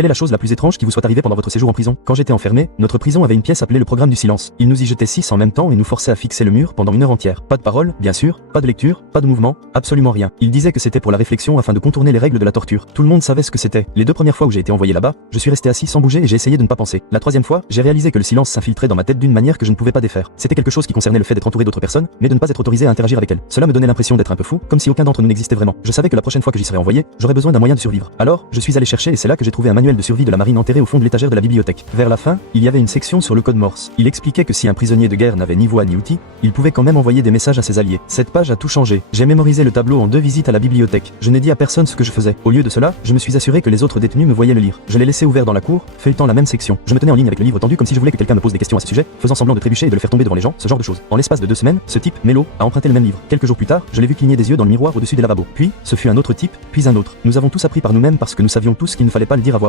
Quelle est la chose la plus étrange qui vous soit arrivée pendant votre séjour en prison? Quand j'étais enfermé, notre prison avait une pièce appelée le programme du silence. Ils nous y jetaient 6 en même temps et nous forçaient à fixer le mur pendant 1 heure entière. Pas de parole, bien sûr, pas de lecture, pas de mouvement, absolument rien. Ils disaient que c'était pour la réflexion afin de contourner les règles de la torture. Tout le monde savait ce que c'était. Les 2 premières fois où j'ai été envoyé là-bas, je suis resté assis sans bouger et j'ai essayé de ne pas penser. La 3e fois, j'ai réalisé que le silence s'infiltrait dans ma tête d'une manière que je ne pouvais pas défaire. C'était quelque chose qui concernait le fait d'être entouré d'autres personnes, mais de ne pas être autorisé à interagir avec elles. Cela me donnait l'impression d'être un peu fou, comme si aucun d'entre nous n'existait vraiment. Je savais que la prochaine fois que j'y serais envoyé, j'aurais besoin d'un moyen de survivre. Alors, je suis allé chercher et c'est là que j'ai trouvé un manuel de survie de la marine enterré au fond de l'étagère de la bibliothèque. Vers la fin, il y avait une section sur le code Morse. Il expliquait que si un prisonnier de guerre n'avait ni voix ni outils, il pouvait quand même envoyer des messages à ses alliés. Cette page a tout changé. J'ai mémorisé le tableau en 2 visites à la bibliothèque. Je n'ai dit à personne ce que je faisais. Au lieu de cela, je me suis assuré que les autres détenus me voyaient le lire. Je l'ai laissé ouvert dans la cour, feuilletant la même section. Je me tenais en ligne avec le livre tendu comme si je voulais que quelqu'un me pose des questions à ce sujet, faisant semblant de trébucher et de le faire tomber devant les gens, ce genre de choses. En l'espace de 2 semaines, ce type, Melo, a emprunté le même livre. Quelques jours plus tard, je l'ai vu cligner des yeux dans le miroir au-dessus des lavabos. Puis, ce fut un autre type, puis un autre. Nous avons tous appris par nous-mêmes parce que nous savions tous qu'il ne fallait pas le dire à voix haute.